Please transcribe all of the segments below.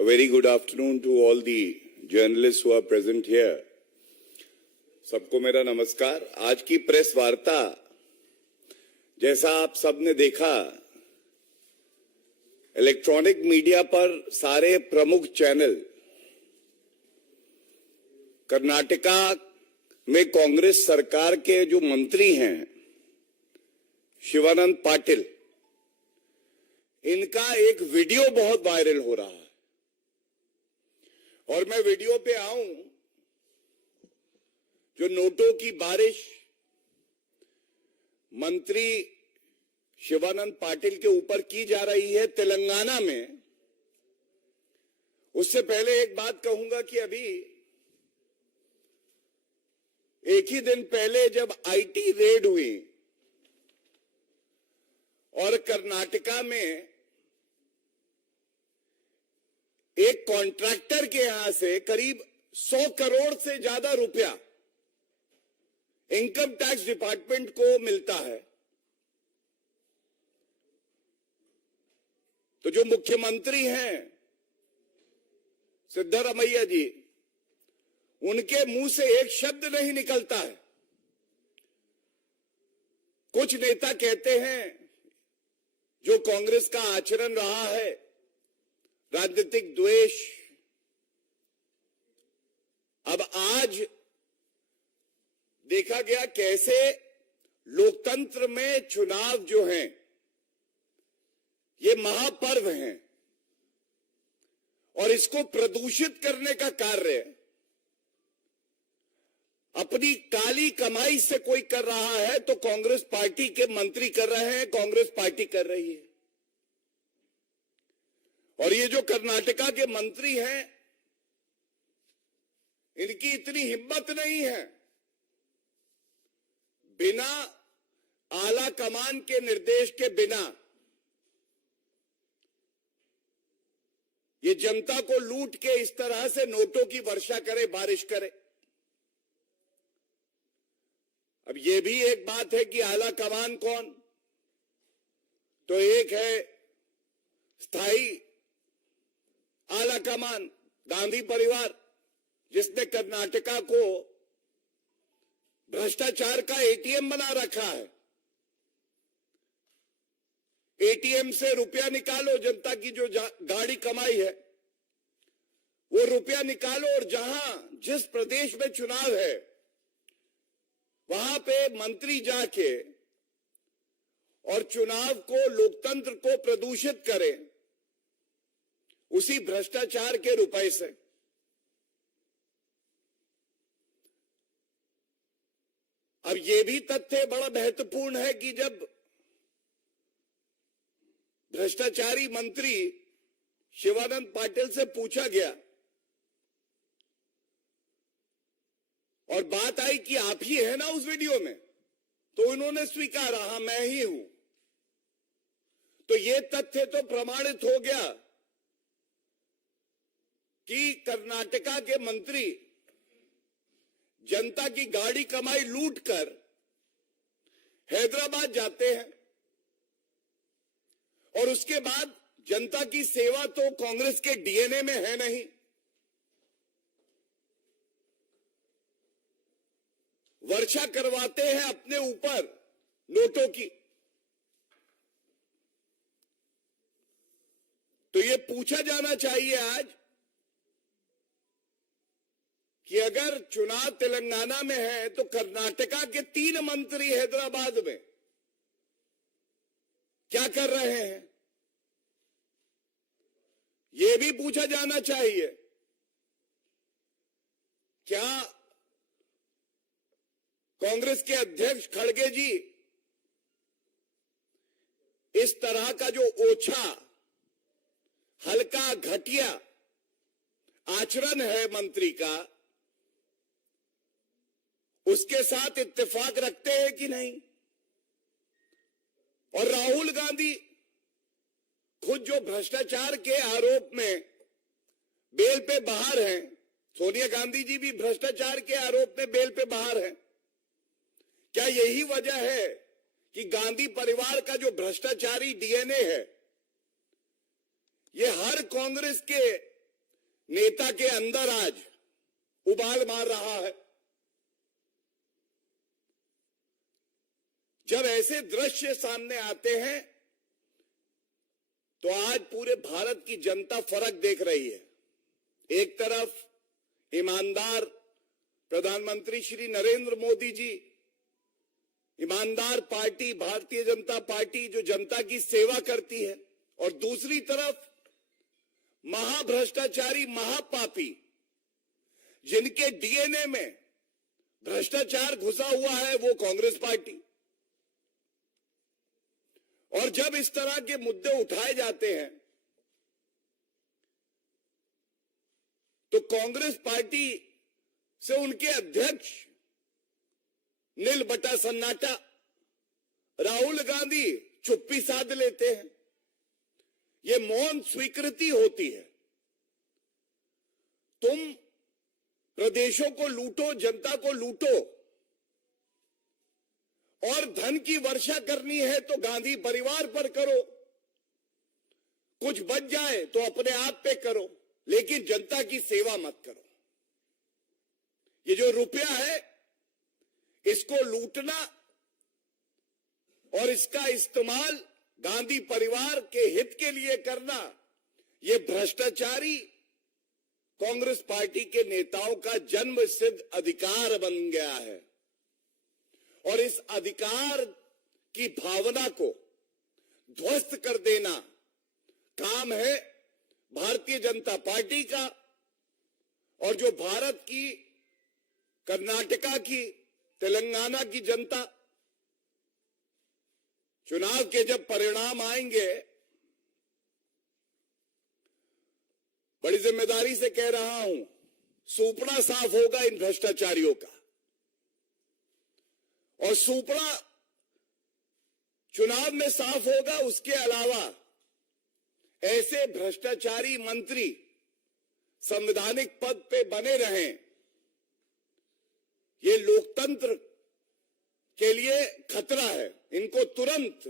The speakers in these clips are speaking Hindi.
A very good afternoon to all the journalists who are present here. सबको मेरा नमस्कार। आज की प्रेस वार्ता जैसा आप सबने देखा, इलेक्ट्रॉनिक मीडिया पर सारे प्रमुख चैनल कर्नाटका में कांग्रेस सरकार के जो मंत्री हैं शिवानंद पाटिल, इनका एक वीडियो बहुत वायरल हो रहा है। और मैं वीडियो पे आऊं, जो नोटों की बारिश मंत्री शिवानंद पाटिल के ऊपर की जा रही है तेलंगाना में, उससे पहले एक बात कहूंगा कि अभी एक ही दिन पहले जब आईटी रेड हुई और कर्नाटका में एक कॉन्ट्रैक्टर के यहां से करीब 100 करोड़ से ज्यादा रुपया इनकम टैक्स डिपार्टमेंट को मिलता है, तो जो मुख्यमंत्री हैं सिद्धरामैया जी, उनके मुंह से एक शब्द नहीं निकलता है। कुछ नेता कहते हैं जो कांग्रेस का आचरण रहा है, राजनीतिक द्वेष, अब आज देखा गया कैसे लोकतंत्र में चुनाव जो हैं ये महापर्व हैं और इसको प्रदूषित करने का कार्य अपनी काली कमाई से कोई कर रहा है तो कांग्रेस पार्टी के मंत्री कर रहे हैं, कांग्रेस पार्टी कर रही है। और ये जो कर्नाटका के मंत्री हैं, इनकी इतनी हिम्मत नहीं है बिना आला कमान के निर्देश के बिना ये जनता को लूट के इस तरह से नोटों की वर्षा करे, बारिश करे। अब ये भी एक बात है कि आला कमान कौन, तो एक है स्थायी आला कमान गांधी परिवार, जिसने कर्नाटका को भ्रष्टाचार का एटीएम बना रखा है। एटीएम से रुपया निकालो, जनता की जो गाड़ी कमाई है वो रुपया निकालो, और जहां जिस प्रदेश में चुनाव है वहां पे मंत्री जाके और चुनाव को, लोकतंत्र को प्रदूषित करें उसी भ्रष्टाचार के रुपए से। अब यह भी तथ्य बड़ा महत्वपूर्ण है कि जब भ्रष्टाचारी मंत्री शिवानंद पाटिल से पूछा गया और बात आई कि आप ही है ना उस वीडियो में, तो उन्होंने स्वीकारा, हां मैं ही हूं। तो यह तथ्य तो प्रमाणित हो गया कि कर्नाटका के मंत्री जनता की गाड़ी कमाई लूटकर हैदराबाद जाते हैं और उसके बाद जनता की सेवा तो कांग्रेस के डीएनए में है नहीं। वर्षा करवाते हैं अपने ऊपर नोटों की। तो ये पूछा जाना चाहिए आज कि अगर चुनाव तेलंगाना में है तो कर्नाटका के 3 मंत्री हैदराबाद में क्या कर रहे हैं, यह भी पूछा जाना चाहिए। क्या कांग्रेस के अध्यक्ष खड़गे जी इस तरह का जो ओछा, हल्का, घटिया आचरण है मंत्री का, उसके साथ इत्तेफाक रखते हैं कि नहीं? और राहुल गांधी खुद जो भ्रष्टाचार के आरोप में बेल पे बाहर हैं, सोनिया गांधी जी भी भ्रष्टाचार के आरोप में बेल पे बाहर हैं। क्या यही वजह है कि गांधी परिवार का जो भ्रष्टाचारी डीएनए है, ये हर कांग्रेस के नेता के अंदर आज उबाल मार रहा है। जब ऐसे दृश्य सामने आते हैं तो आज पूरे भारत की जनता फर्क देख रही है। एक तरफ ईमानदार प्रधानमंत्री श्री नरेंद्र मोदी जी, ईमानदार पार्टी भारतीय जनता पार्टी जो जनता की सेवा करती है, और दूसरी तरफ महाभ्रष्टाचारी महापापी जिनके डीएनए में भ्रष्टाचार घुसा हुआ है, वो कांग्रेस पार्टी। और जब इस तरह के मुद्दे उठाए जाते हैं तो कांग्रेस पार्टी से उनके अध्यक्ष नील बटा सन्नाटा राहुल गांधी चुप्पी साध लेते हैं। ये मौन स्वीकृति होती है। तुम प्रदेशों को लूटो, जनता को लूटो, और धन की वर्षा करनी है तो गांधी परिवार पर करो, कुछ बच जाए तो अपने आप पे करो, लेकिन जनता की सेवा मत करो। ये जो रुपया है इसको लूटना और इसका इस्तेमाल गांधी परिवार के हित के लिए करना, ये भ्रष्टाचारी कांग्रेस पार्टी के नेताओं का जन्म सिद्ध अधिकार बन गया है। और इस अधिकार की भावना को ध्वस्त कर देना काम है भारतीय जनता पार्टी का। और जो भारत की, कर्नाटका की, तेलंगाना की जनता, चुनाव के जब परिणाम आएंगे, बड़ी जिम्मेदारी से कह रहा हूं, सूपड़ा साफ होगा इन भ्रष्टाचारियों का। और सूपड़ा चुनाव में साफ होगा। उसके अलावा ऐसे भ्रष्टाचारी मंत्री संवैधानिक पद पे बने रहें, ये लोकतंत्र के लिए खतरा है। इनको तुरंत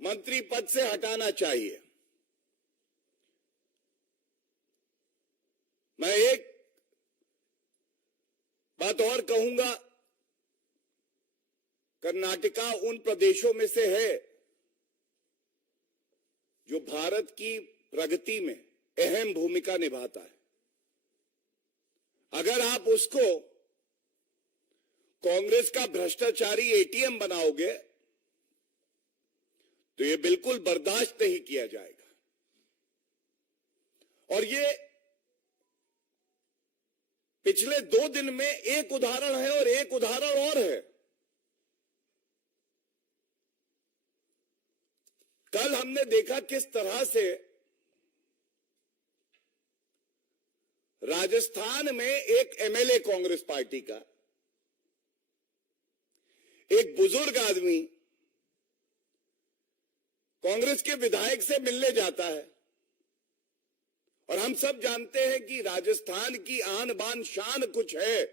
मंत्री पद से हटाना चाहिए। मैं एक बात और कहूंगा, कर्नाटका उन प्रदेशों में से है जो भारत की प्रगति में अहम भूमिका निभाता है। अगर आप उसको कांग्रेस का भ्रष्टाचारी एटीएम बनाओगे तो ये बिल्कुल बर्दाश्त नहीं किया जाएगा। और ये पिछले 2 दिन में एक उदाहरण है और एक उदाहरण और है। कल हमने देखा किस तरह से राजस्थान में एक एमएलए कांग्रेस पार्टी का, एक बुजुर्ग आदमी कांग्रेस के विधायक से मिलने जाता है। और हम सब जानते हैं कि राजस्थान की आन बान शान कुछ है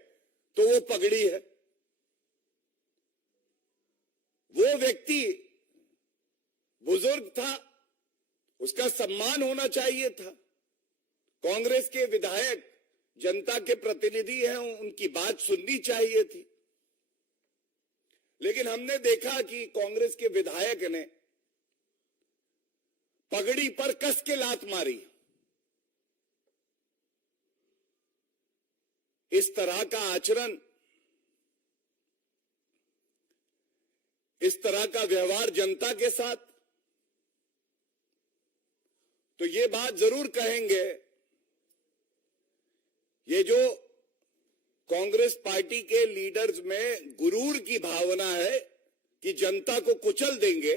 तो वो पगड़ी है। वो व्यक्ति बुजुर्ग था, उसका सम्मान होना चाहिए था। कांग्रेस के विधायक जनता के प्रतिनिधि हैं, उनकी बात सुननी चाहिए थी। लेकिन हमने देखा कि कांग्रेस के विधायक ने पगड़ी पर कस के लात मारी। इस तरह का आचरण, इस तरह का व्यवहार जनता के साथ, तो ये बात जरूर कहेंगे, ये जो कांग्रेस पार्टी के लीडर्स में गुरूर की भावना है कि जनता को कुचल देंगे,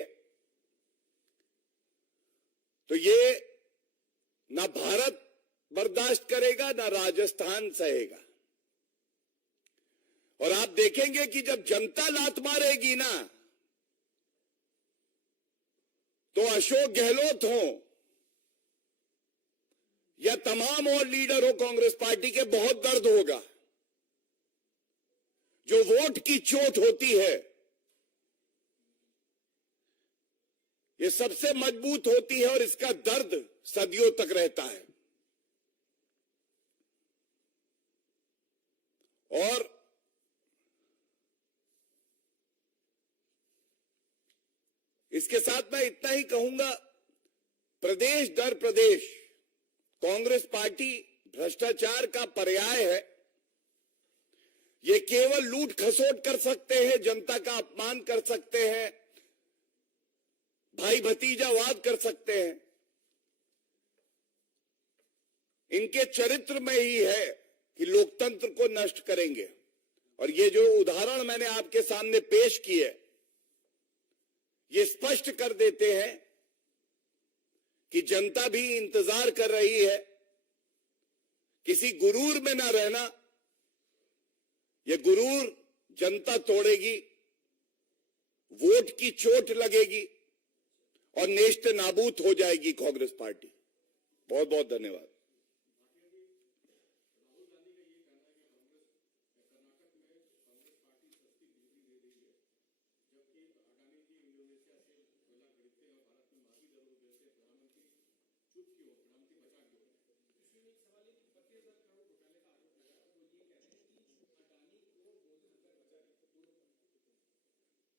तो ये ना भारत बर्दाश्त करेगा ना राजस्थान सहेगा। और आप देखेंगे कि जब जनता लात मारेगी ना, तो अशोक गहलोत हो या तमाम और लीडर हो कांग्रेस पार्टी के, बहुत दर्द होगा। जो वोट की चोट होती है ये सबसे मजबूत होती है और इसका दर्द सदियों तक रहता है। और इसके साथ मैं इतना ही कहूंगा, प्रदेश दर प्रदेश कांग्रेस पार्टी भ्रष्टाचार का पर्याय है। ये केवल लूट खसोट कर सकते हैं, जनता का अपमान कर सकते हैं, भाई भतीजावाद कर सकते हैं। इनके चरित्र में ही है कि लोकतंत्र को नष्ट करेंगे। और ये जो उदाहरण मैंने आपके सामने पेश किए, ये स्पष्ट कर देते हैं कि जनता भी इंतजार कर रही है। किसी गुरूर में ना रहना, ये गुरूर जनता तोड़ेगी, वोट की चोट लगेगी और नेस्त नाबूद हो जाएगी कांग्रेस पार्टी। बहुत बहुत धन्यवाद।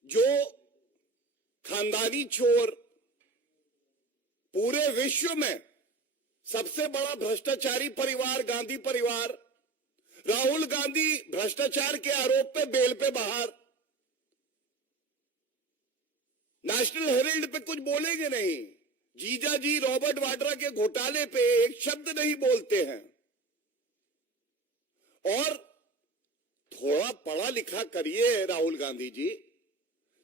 जो खानदानी चोर पूरे विश्व में सबसे बड़ा भ्रष्टाचारी परिवार गांधी परिवार, राहुल गांधी भ्रष्टाचार के आरोप पे बेल पे बाहर, नेशनल हेराल्ड पे कुछ बोलेंगे नहीं, जीजा जी रॉबर्ट वाड्रा के घोटाले पे एक शब्द नहीं बोलते हैं। और थोड़ा पढ़ा लिखा करिए राहुल गांधी जी,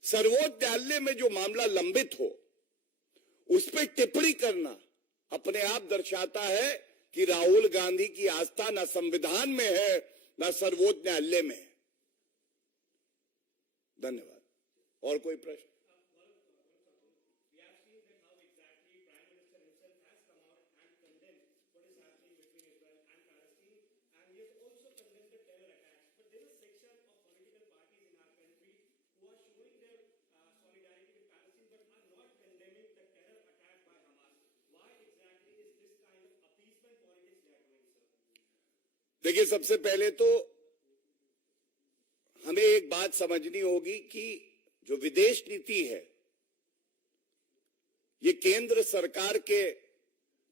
सर्वोच्च न्यायालय में जो मामला लंबित हो उस पर टिप्पणी करना अपने आप दर्शाता है कि राहुल गांधी की आस्था न संविधान में है न सर्वोच्च न्यायालय में। धन्यवाद। और कोई प्रश्न? देखिए, सबसे पहले तो हमें एक बात समझनी होगी कि जो विदेश नीति है ये केंद्र सरकार के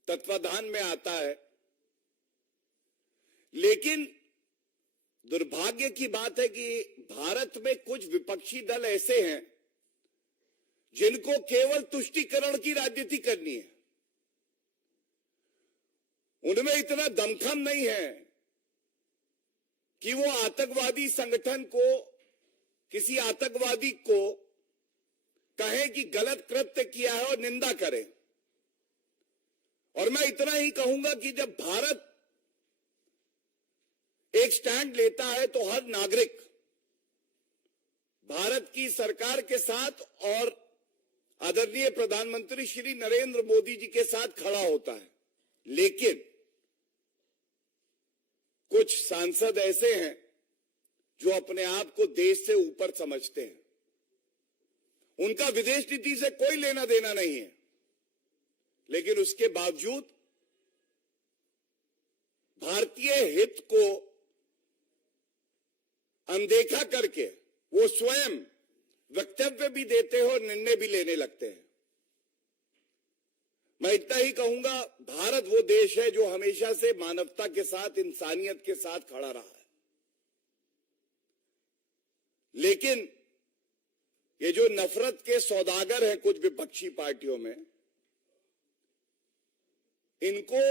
तत्वाधान में आता है, लेकिन दुर्भाग्य की बात है कि भारत में कुछ विपक्षी दल ऐसे हैं जिनको केवल तुष्टीकरण की राजनीति करनी है। उनमें इतना दमखम नहीं है कि वो आतंकवादी संगठन को, किसी आतंकवादी को कहें कि गलत कृत्य किया है और निंदा करें। और मैं इतना ही कहूंगा कि जब भारत एक स्टैंड लेता है तो हर नागरिक भारत की सरकार के साथ और आदरणीय प्रधानमंत्री श्री नरेंद्र मोदी जी के साथ खड़ा होता है। लेकिन कुछ सांसद ऐसे हैं जो अपने आप को देश से ऊपर समझते हैं। उनका विदेश नीति से कोई लेना देना नहीं है, लेकिन उसके बावजूद भारतीय हित को अनदेखा करके वो स्वयं वक्तव्य भी देते हैं और निर्णय भी लेने लगते हैं। मैं इतना ही कहूंगा, भारत वो देश है जो हमेशा से मानवता के साथ, इंसानियत के साथ खड़ा रहा है। लेकिन ये जो नफरत के सौदागर हैं कुछ विपक्षी पार्टियों में, इनको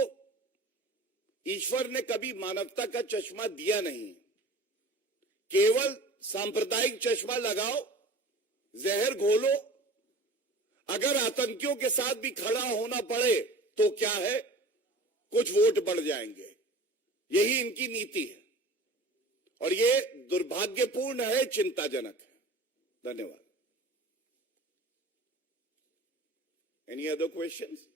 ईश्वर ने कभी मानवता का चश्मा दिया नहीं। केवल सांप्रदायिक चश्मा लगाओ, जहर घोलो, अगर आतंकियों के साथ भी खड़ा होना पड़े तो क्या है, कुछ वोट बढ़ जाएंगे। यही इनकी नीति है और ये दुर्भाग्यपूर्ण है, चिंताजनक है। धन्यवाद। Any other questions?